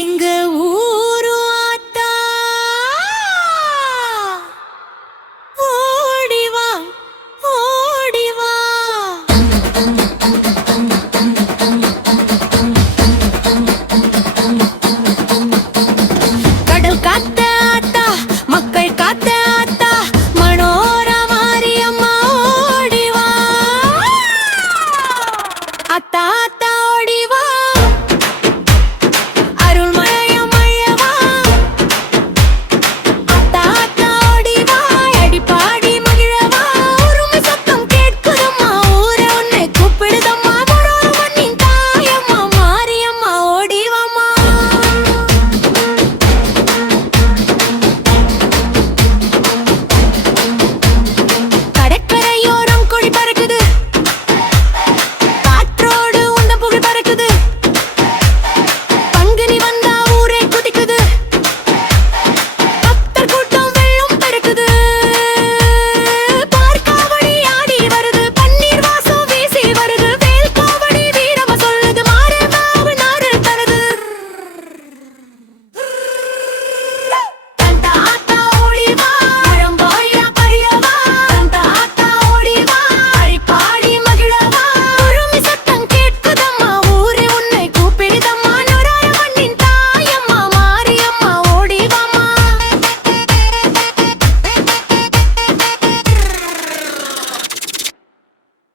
எங்க ஊரு ஆத்தா ஓடிவா ஓடிவா. கடல் காத்த ஆத்தா மக்கள் காத்த ஆத்தா மனோரா மாரியம்மா ஓடிவா. ஆத்தா ஆத்தா ஓடிவா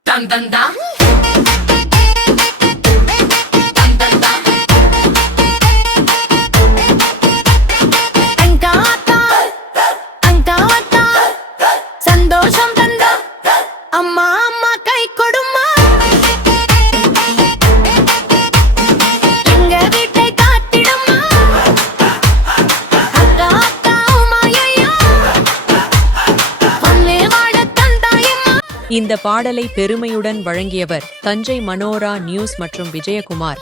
dun dun dun. சந்தோஷம் தந்த அம்மா அம்மா கை கொடுமா. எங்க வீட்டை காத்திடம்மா அக்கா அக்கா உமாயையா பொன்னே வாழ தந்தாயம்மா. இந்த பாடலை பெருமையுடன் வழங்கியவர் தஞ்சை மனோரா நியூஸ் மற்றும் விஜயகுமார்.